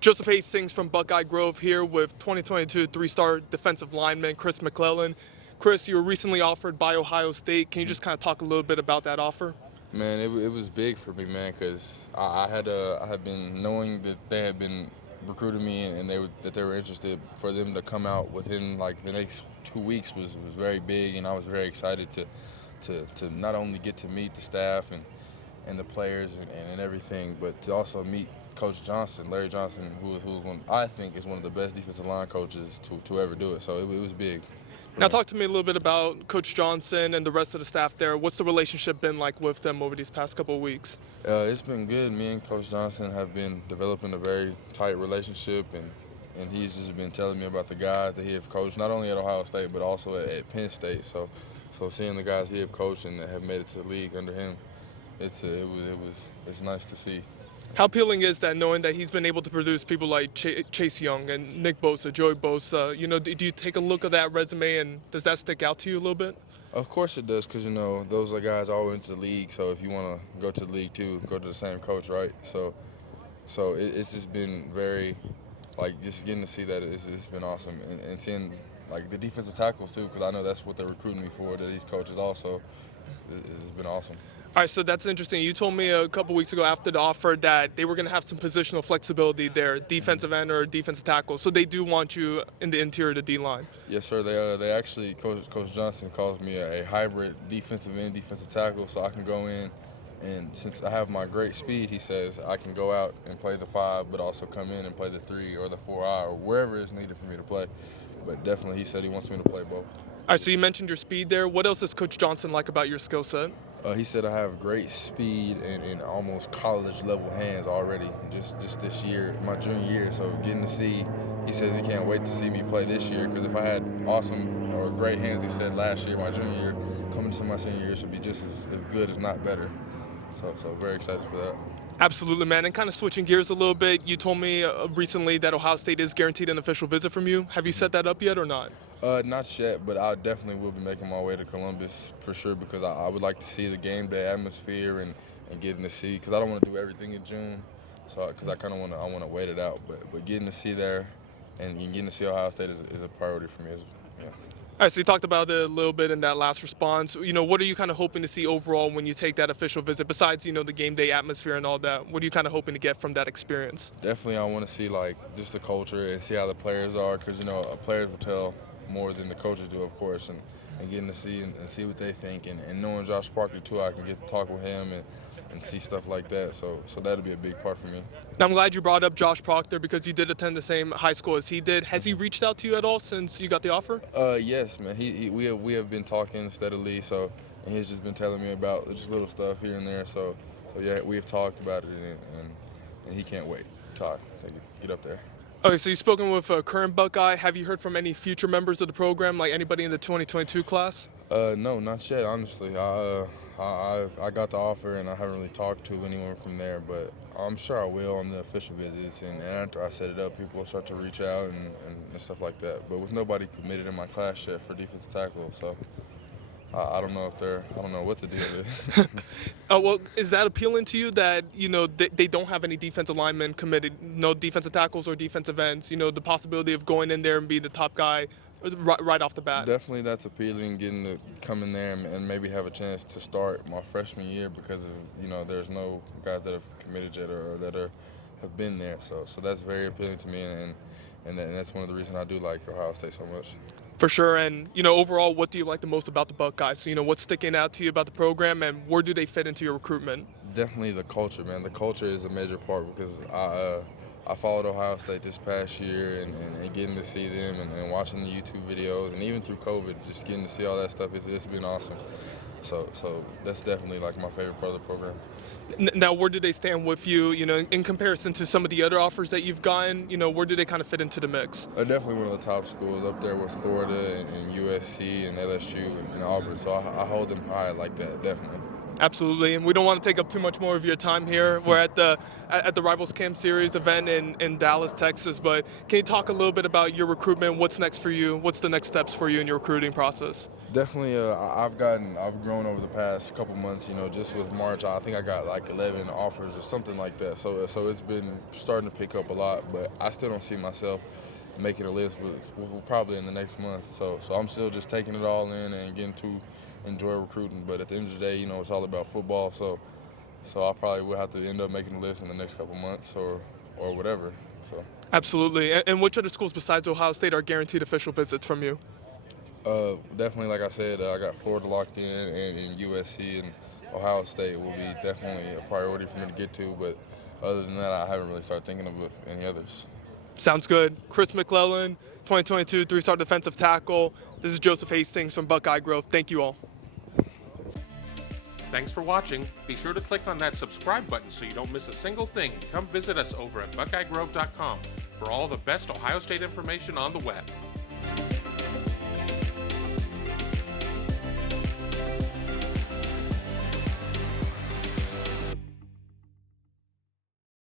Joseph Hastings from Buckeye Grove here with 2022 three-star defensive lineman Chris McClellan. Chris, you were recently offered by Ohio State. Can you just kind of talk a little bit about that offer? Man, it was big for me, man, because I had been knowing that they had been recruiting me and that they were interested. For them to come out within like the next 2 weeks was very big, and I was very excited to not only get to meet the staff and the players and everything, but to also meet Coach Johnson, Larry Johnson, who's one I think is one of the best defensive line coaches to ever do it. So it was big for Now, me. talk to me a little bit about Coach Johnson and the rest of the staff there. What's the relationship been like with them over these past couple of weeks? It's been good. Me and Coach Johnson have been developing a very tight relationship, and he's just been telling me about the guys that he have coached, not only at Ohio State but also at Penn State. So seeing the guys he have coached and that have made it to the league under him, it's nice to see. How appealing is that knowing that he's been able to produce people like Chase Young and Nick Bosa, Joey Bosa? Do you take a look at that resume and does that stick out to you a little bit? Of course it does, because those are guys all into the league. So if you want to go to the league too, go to the same coach, right? So it's just been very, like, just getting to see that it's been awesome, and seeing like the defensive tackles too, because I know that's what they're recruiting me for. These coaches also, it's been awesome. All right, so that's interesting. You told me a couple weeks ago after the offer that they were going to have some positional flexibility there, defensive end or defensive tackle. So they do want you in the interior of the D line. Yes, sir. They actually Coach Johnson calls me a hybrid defensive end, defensive tackle, so I can go in, and since I have my great speed, he says I can go out and play the 5, but also come in and play the 3 or the 4I or wherever is needed for me to play. But definitely, he said he wants me to play both. All right, so you mentioned your speed there. What else does Coach Johnson like about your skill set? He said I have great speed and almost college level hands already, just this year, my junior year. So getting to see, he says he can't wait to see me play this year, because if I had awesome or great hands, he said last year, my junior year, coming to my senior year should be just as good, if not better. So very excited for that. Absolutely, man. And kind of switching gears a little bit, you told me recently that Ohio State is guaranteed an official visit from you. Have you set that up yet or not? Not yet, but I definitely will be making my way to Columbus for sure, because I would like to see the game day atmosphere and getting to see, because I don't want to do everything in June, so because I kind of want to wait it out, but getting to see there and getting to see Ohio State is a priority for me. Yeah. All right, so you talked about it a little bit in that last response. What are you kind of hoping to see overall when you take that official visit, besides, the game day atmosphere and all that? What are you kind of hoping to get from that experience? Definitely, I want to see like just the culture and see how the players are, because players will tell more than the coaches do, of course, and getting to see and see what they think, and knowing Josh Proctor too, I can get to talk with him and see stuff like that. So that'll be a big part for me. Now, I'm glad you brought up Josh Proctor because you did attend the same high school as he did. Has he reached out to you at all since you got the offer? Yes, man. We have been talking steadily. And he's just been telling me about just little stuff here and there. So yeah, we have talked about it, and he can't wait to get up there. Okay, so you've spoken with a current Buckeye. Have you heard from any future members of the program, like anybody in the 2022 class? No, not yet. Honestly, I got the offer, and I haven't really talked to anyone from there. But I'm sure I will on the official visits, and after I set it up, people will start to reach out and stuff like that. But with nobody committed in my class yet for defensive tackle, so I don't know I don't know what the deal is. Well, is that appealing to you that, they don't have any defensive linemen committed, no defensive tackles or defensive ends? The possibility of going in there and being the top guy right off the bat? Definitely, that's appealing, getting to come in there and maybe have a chance to start my freshman year, because of, there's no guys that have committed yet or that have been there. So that's very appealing to me, and that's one of the reasons I do like Ohio State so much. For sure. And, overall, what do you like the most about the Buckeyes? What's sticking out to you about the program, and where do they fit into your recruitment? Definitely the culture, man. The culture is a major part, because I followed Ohio State this past year, and getting to see them and watching the YouTube videos, and even through COVID, just getting to see all that stuff, it's been awesome. So that's definitely like my favorite part of the program. Now, where do they stand with you, in comparison to some of the other offers that you've gotten? Where do they kind of fit into the mix? Definitely one of the top schools up there with Florida and USC and LSU and Auburn. So I hold them high like that, definitely. Absolutely, and we don't want to take up too much more of your time here. We're at the Rivals Camp Series event in Dallas, Texas. But can you talk a little bit about your recruitment? What's next for you? What's the next steps for you in your recruiting process? Definitely, I've grown over the past couple months. Just with March, I think I got like 11 offers or something like that. So it's been starting to pick up a lot, but I still don't see myself making a list with probably in the next month. So I'm still just taking it all in and getting to enjoy recruiting. But at the end of the day, it's all about football. So I probably will have to end up making a list in the next couple months or whatever. So. Absolutely, and which other schools besides Ohio State are guaranteed official visits from you? Definitely, like I said, I got Florida locked in, and USC and Ohio State will be definitely a priority for me to get to. But other than that, I haven't really started thinking of any others. Sounds good. Chris McClellan, 2022 three-star defensive tackle. This is Joseph Hastings from Buckeye Grove. Thank you all. Thanks for watching. Be sure to click on that subscribe button so you don't miss a single thing, and come visit us over at buckeyegrove.com for all the best Ohio State information on the web.